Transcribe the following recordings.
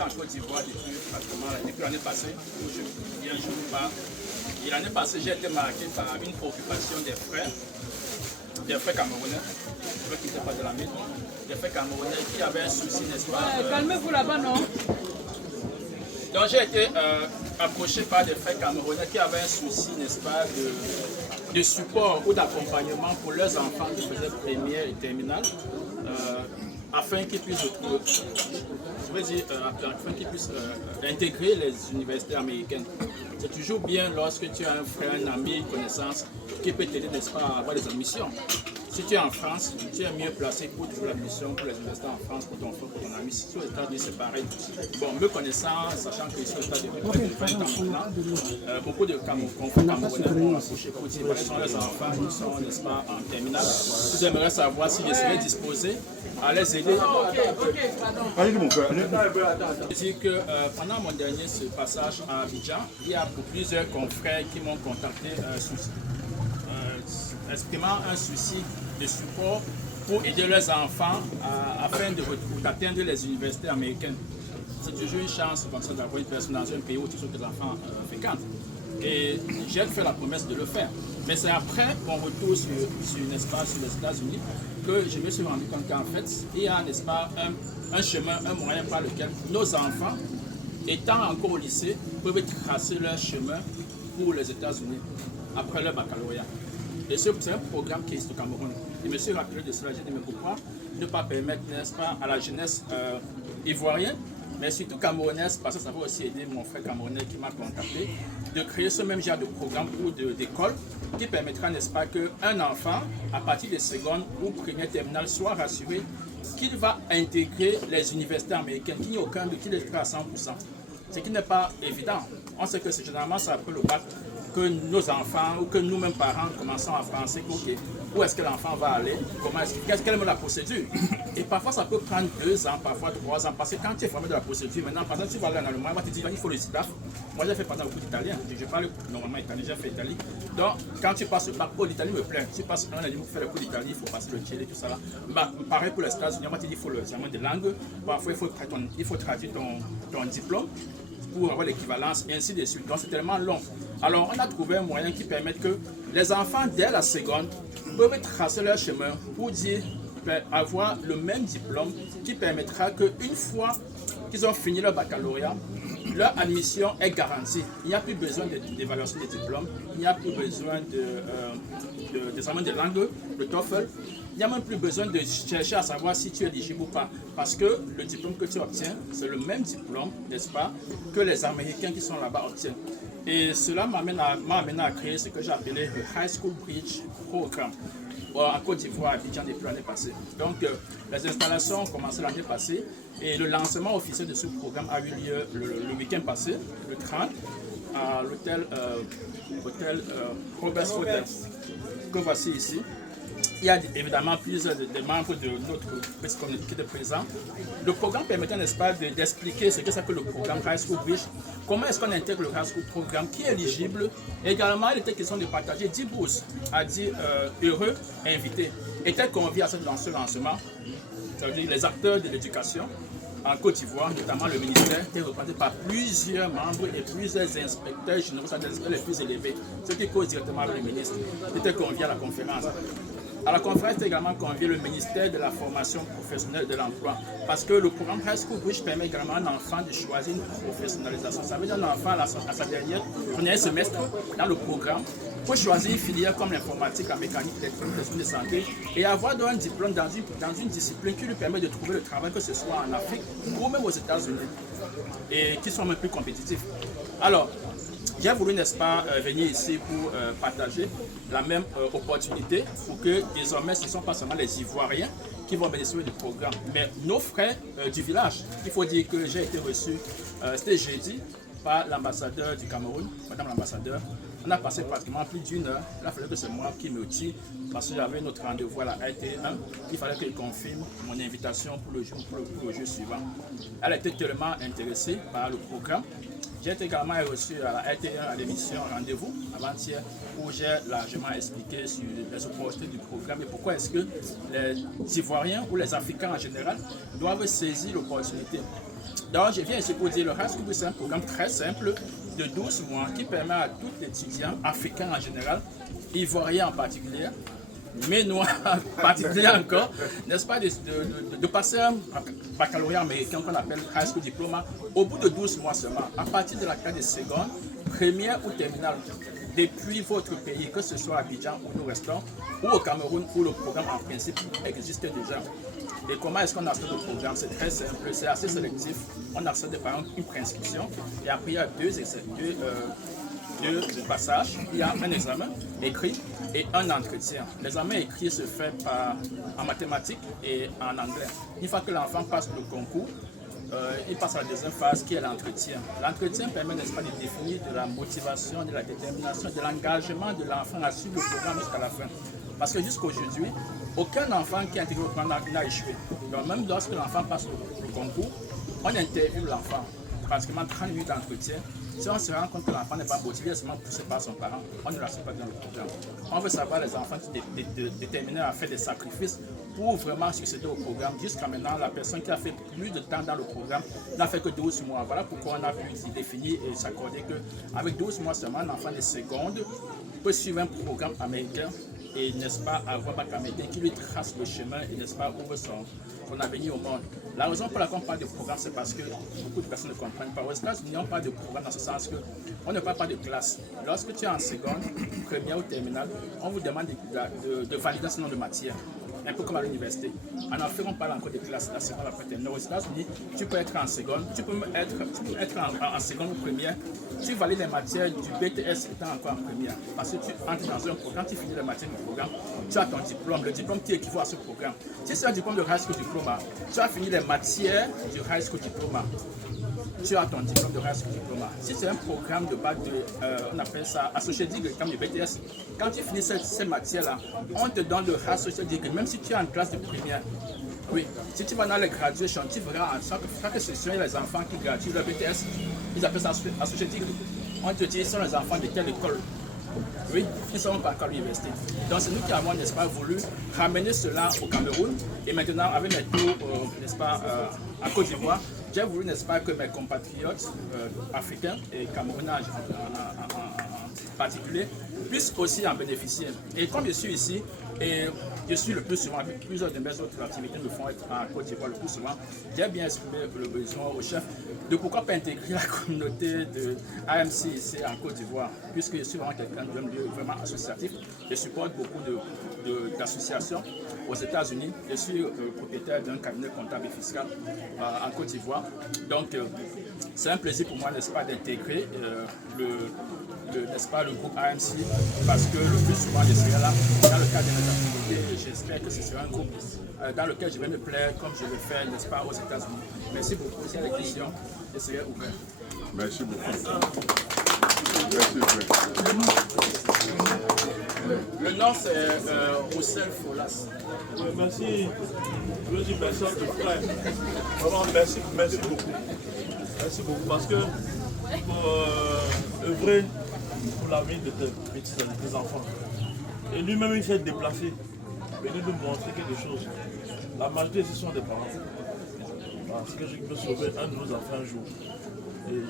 En Côte d'Ivoire depuis l'année passée, où je viens, je vous parle. Et l'année passée, j'ai été marqué par une préoccupation des frères camerounais, qui n'étaient pas de la ville, des frères camerounais qui avaient un souci, n'est-ce pas? Calmez-vous là-bas, non? Donc j'ai été approché par des frères camerounais qui avaient un souci, n'est-ce pas, de support ou d'accompagnement pour leurs enfants qui faisaient première et terminale. Afin qu'ils puissent intégrer les universités américaines. C'est toujours bien lorsque tu as un frère, un ami, une connaissance qui peut t'aider, n'est-ce pas, à avoir des admissions. Si tu es en France, tu es mieux placé pour trouver l'admission pour les universités en France, pour ton frère, pour ton ami. Si tu es aux États-Unis, c'est pareil. Bon, me connaissant, sachant que ici aux États-Unis, depuis 20 ans maintenant, beaucoup de confrères camerounais m'ont approché pour dire qu'ils sont les enfants, ils sont, n'est-ce pas, en terminale. Ils aimeraient savoir si je serais disposé à les aider. Allez, mon frère. Je dis que pendant mon dernier passage à Abidjan, il y a plusieurs confrères qui m'ont contacté exprimant un souci de support pour aider leurs enfants afin d'atteindre les universités américaines. C'est toujours une chance comme ça d'avoir une personne dans un pays où tous les enfants fréquentent. Et j'ai fait la promesse de le faire. Mais c'est après mon retour sur les États-Unis que je me suis rendu compte qu'en fait, il y a, n'est-ce pas, un chemin, un moyen par lequel nos enfants, étant encore au lycée, peuvent tracer leur chemin pour les États-Unis après leur baccalauréat. Et c'est un programme qui est au Cameroun. Je me suis rappelé de cela, j'ai dit mais pourquoi ne pas permettre, n'est-ce pas, à la jeunesse ivoirienne, mais surtout camerounaise, parce que ça va aussi aider mon frère camerounais qui m'a contacté, de créer ce même genre de programme ou d'école qui permettra, n'est-ce pas, qu'un enfant, à partir de seconde ou première terminale, soit rassuré qu'il va intégrer les universités américaines, qu'il n'y a aucun de qui les à 100%. Ce qui n'est pas évident. On sait que c'est généralement c'est après le bac que nos enfants ou que nous-mêmes parents commençons à penser que, où est-ce que l'enfant va aller, quelle est la procédure. Et parfois ça peut prendre 2 ans, parfois 3 ans, parce que quand tu es formé de la procédure, maintenant par exemple tu vas aller en Allemagne, on va te dire il faut le CIDAF. Moi j'ai fait pendant beaucoup d'italien, je parle normalement italien, j'ai fait Italie. Donc quand tu passes le bac, l'Italie me plaît, tu passes un an pour faire le cours d'Italie, il faut passer le Chili, tout ça là. Bah, pareil pour les États-Unis, on va te dire il faut l'examen de langue, parfois il faut traduire ton diplôme pour avoir l'équivalence, et ainsi de suite. Donc c'est tellement long. Alors on a trouvé un moyen qui permet que les enfants, dès la seconde, peuvent tracer leur chemin pour avoir le même diplôme qui permettra qu'une fois qu'ils ont fini leur baccalauréat, leur admission est garantie. Il n'y a plus besoin d'évaluation des diplômes, il n'y a plus besoin d'examen de langue, le TOEFL. Il n'y a même plus besoin de chercher à savoir si tu es éligible ou pas. Parce que le diplôme que tu obtiens, c'est le même diplôme, n'est-ce pas, que les Américains qui sont là-bas obtiennent. Et cela m'a amené à créer ce que j'ai appelé le High School Bridge Programme en Côte d'Ivoire, à Abidjan, depuis l'année passée. Donc, les installations ont commencé l'année passée et le lancement officiel de ce programme a eu lieu le week-end passé, le 30, à l'hôtel Robert's Hotel, que voici ici. Il y a évidemment plusieurs des membres de notre petite communauté qui étaient présents. Le programme permettait, n'est-ce pas, d'expliquer ce que c'est que le programme High School Bridge, comment est-ce qu'on intègre le High School Programme, qui est éligible. Également, il était question de partager 10 bourses à 10 heureux invités. Étaient conviés à ce lancement, c'est-à-dire les acteurs de l'éducation en Côte d'Ivoire, notamment le ministère, qui est représenté par plusieurs membres et plusieurs inspecteurs généraux, c'est-à-dire les inspecteurs les plus élevés, ceux qui causent directement avec le ministre, étaient conviés à la conférence. À la conférence est également convié le ministère de la formation professionnelle de l'emploi, parce que le programme High School Bridge permet également à un enfant de choisir une professionnalisation. Ça veut dire un enfant à sa dernier semestre dans le programme peut choisir une filière comme l'informatique, la mécanique, l'électronique, les soins de santé et avoir un diplôme dans une discipline qui lui permet de trouver le travail, que ce soit en Afrique ou même aux États-Unis, et qui sont même plus compétitifs. Alors, j'ai voulu, n'est-ce pas, venir ici pour partager la même opportunité pour que désormais ce ne sont pas seulement les Ivoiriens qui vont bénéficier du programme, mais nos frères du village. Il faut dire que j'ai été reçu, c'était jeudi, par l'ambassadeur du Cameroun, madame l'ambassadeur. On a passé pratiquement plus d'1 heure. Il a fallu que c'est moi qui me tire parce que j'avais notre rendez-vous à la RT1. Il fallait que je confirme mon invitation pour le jour suivant. Elle était tellement intéressée par le programme. J'ai été également reçu à la RT1 à l'émission Rendez-vous avant-hier où j'ai largement expliqué sur les opportunités du programme et pourquoi est-ce que les Ivoiriens ou les Africains en général doivent saisir l'opportunité. Donc, je viens ici pour dire le High School Boost, c'est un programme très simple de 12 mois qui permet à tout étudiant africain en général, ivoirien en particulier, mais noirs en particulier encore, n'est-ce pas, de passer un baccalauréat américain qu'on appelle High School Diploma au bout de 12 mois seulement, à partir de la classe de seconde, première ou terminale, depuis votre pays, que ce soit à Abidjan où nous restons, ou au Cameroun où le programme en principe existe déjà. Et comment est-ce qu'on accède au programme? C'est très simple, c'est assez sélectif. On accède par exemple une préinscription et après il y a deux passages. Il y a un examen écrit et un entretien. L'examen écrit se fait en mathématiques et en anglais. Une fois que l'enfant passe le concours, il passe à la deuxième phase qui est l'entretien. L'entretien permet, n'est-ce pas, de définir de la motivation, de la détermination, de l'engagement de l'enfant à suivre le programme jusqu'à la fin. Parce que jusqu'à aujourd'hui, aucun enfant qui a intégré le programme n'a échoué. Donc même lorsque l'enfant passe le concours, on interviewe l'enfant, pratiquement 30 minutes d'entretien. Si on se rend compte que l'enfant n'est pas motivé, seulement poussé par son parent, on ne l'accepte pas dans le programme. On veut savoir les enfants qui sont déterminés à faire des sacrifices pour vraiment succéder au programme. Jusqu'à maintenant, la personne qui a fait plus de temps dans le programme n'a fait que 12 mois. Voilà pourquoi on a pu définir et s'accorder qu'avec 12 mois seulement, un enfant de seconde peut suivre un programme américain et, n'est-ce pas, avoir un bac américain qui lui trace le chemin et, n'est-ce pas, ouvre son avenir au monde. La raison pour laquelle on parle de programme, c'est parce que beaucoup de personnes ne comprennent pas. Aux États-Unis, on parle de programme dans ce sens qu'on ne parle pas de classe. Lorsque tu es en seconde, première ou terminale, on vous demande de valider un certain nombre de matières. Un peu comme à l'université. En Afrique, on parle encore de classe, la seconde après terminale. Aux États-Unis, tu peux être en seconde, tu peux être en seconde ou première. Tu valides les matières du BTS étant encore en première. Parce que tu entres dans un programme, tu finis les matières du programme, tu as ton diplôme, le diplôme qui équivaut à ce programme. Si c'est un diplôme de High School Diploma, tu as fini les matières du High School Diploma. Tu as ton diplôme de High School Diploma. Si c'est un programme de bac on appelle ça Associate Degree, comme le BTS, quand tu finis ces matières-là, on te donne le Associate Degree, même si tu es en classe de première. Oui, si tu vas dans les graduations, tu verras en chaque session, il y a les enfants qui graduent le BTS, ils appellent ça Associate Degree. On te dit, ils sont les enfants de telle école. Oui, ils ne sont pas encore à l'université. Donc c'est nous qui avons, n'est-ce pas, voulu ramener cela au Cameroun. Et maintenant, avec mes tours, n'est-ce pas, en Côte d'Ivoire, j'ai voulu, n'est-ce pas, que mes compatriotes africains et camerounais en particulier puissent aussi en bénéficier. Et comme je suis ici, et je suis le plus souvent, avec plusieurs de mes autres activités me font être en Côte d'Ivoire le plus souvent, j'ai bien exprimé le besoin au chef de pourquoi pas intégrer la communauté de AMC ici en Côte d'Ivoire, puisque je suis vraiment quelqu'un d'un lieu vraiment associatif. Je supporte beaucoup d'associations aux États-Unis. Je suis propriétaire d'un cabinet comptable et fiscal en Côte d'Ivoire. Donc, c'est un plaisir pour moi, n'est-ce pas, d'intégrer n'est-ce pas, le groupe AMC, parce que le plus souvent je serai là dans le cadre de mes activités. J'espère que ce sera un groupe dans lequel je vais me plaire comme je le fais, n'est-ce pas, aux États-Unis. Merci beaucoup. C'est la question. Je serai ouvert. Merci beaucoup. Le nom c'est Roussel Folas. Merci. Je veux dire merci à ton frère. Vraiment, merci beaucoup. Merci beaucoup parce que pour œuvrer pour l'avenir de tes enfants. Et lui-même, il s'est déplacé, venu nous montrer quelque chose. La majorité, ce sont des parents. Parce que je peux sauver un de nos enfants un jour. Et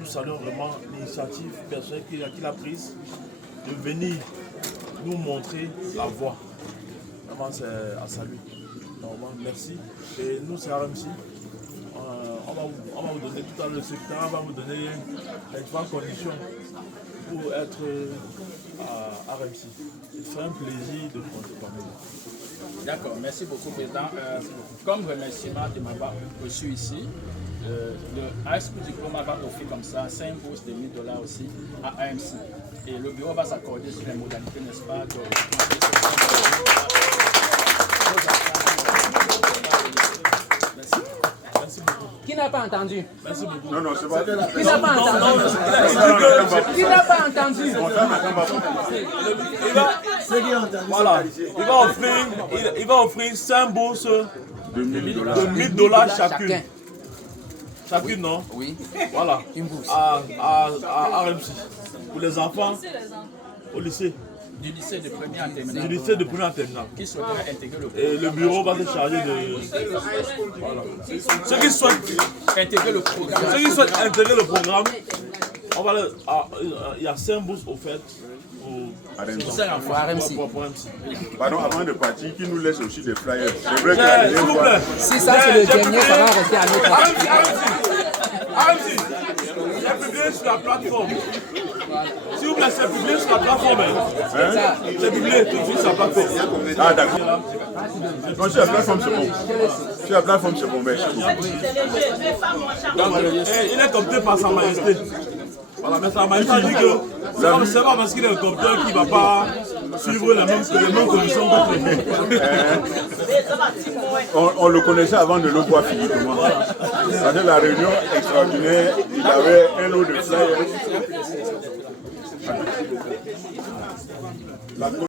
nous saluons vraiment l'initiative personnelle qu'il a prise de venir nous montrer la voie. Vraiment, c'est à saluer. Vraiment, merci. Et nous, c'est RMC. On va vous donner tout à l'heure, le secrétaire va vous donner les 3 conditions pour être à RMC. C'est un plaisir de compter parmi nous. D'accord, merci beaucoup, Président. Comme remerciement de m'avoir reçu ici, le High School Diploma va offrir comme ça 5 bourses de $1000 aussi à AMC. Et le bureau va s'accorder sur les modalités, n'est-ce pas, Merci. Merci beaucoup. Qui n'a pas entendu? Merci beaucoup. Non, non, c'est pas. Qui n'a pas entendu? Qui n'a pas entendu? Voilà. Il va offrir 5 bourses de $1000 chacune. Chacune, non? Oui. Voilà. Une bourse. À RMC. Pour les enfants au lycée. du lycée de première en terminale. Du lycée de première en terminale. Qui souhaiteraient intégrer le Et le bureau va se charger de... Voilà. Ceux qui souhaitent intégrer le programme. Ceux qui souhaitent intégrer le programme, on va il y a 5 bourses offertes pour MC. Pardon, avant de partir, qui nous laisse aussi des flyers. C'est vrai S'il vous plaît. Si ça c'est le dernier, ça va rester à notre Arrêtez. C'est publié sur la plateforme. S'il vous plaît, c'est publié sur la plateforme. C'est publié tout de suite sur la plateforme. Ah, d'accord. Non, sur la plateforme, c'est bon. Sur la plateforme, c'est bon, merci. Donc, il est compté par Sa Majesté. Voilà, mais Sa Majesté dit que c'est pas parce qu'il est un compteur qu'il ne va pas suivre les mêmes conditions que nous. On le connaissait avant de le voir physiquement. Parce que la réunion extraordinaire, il avait un lot de flyers.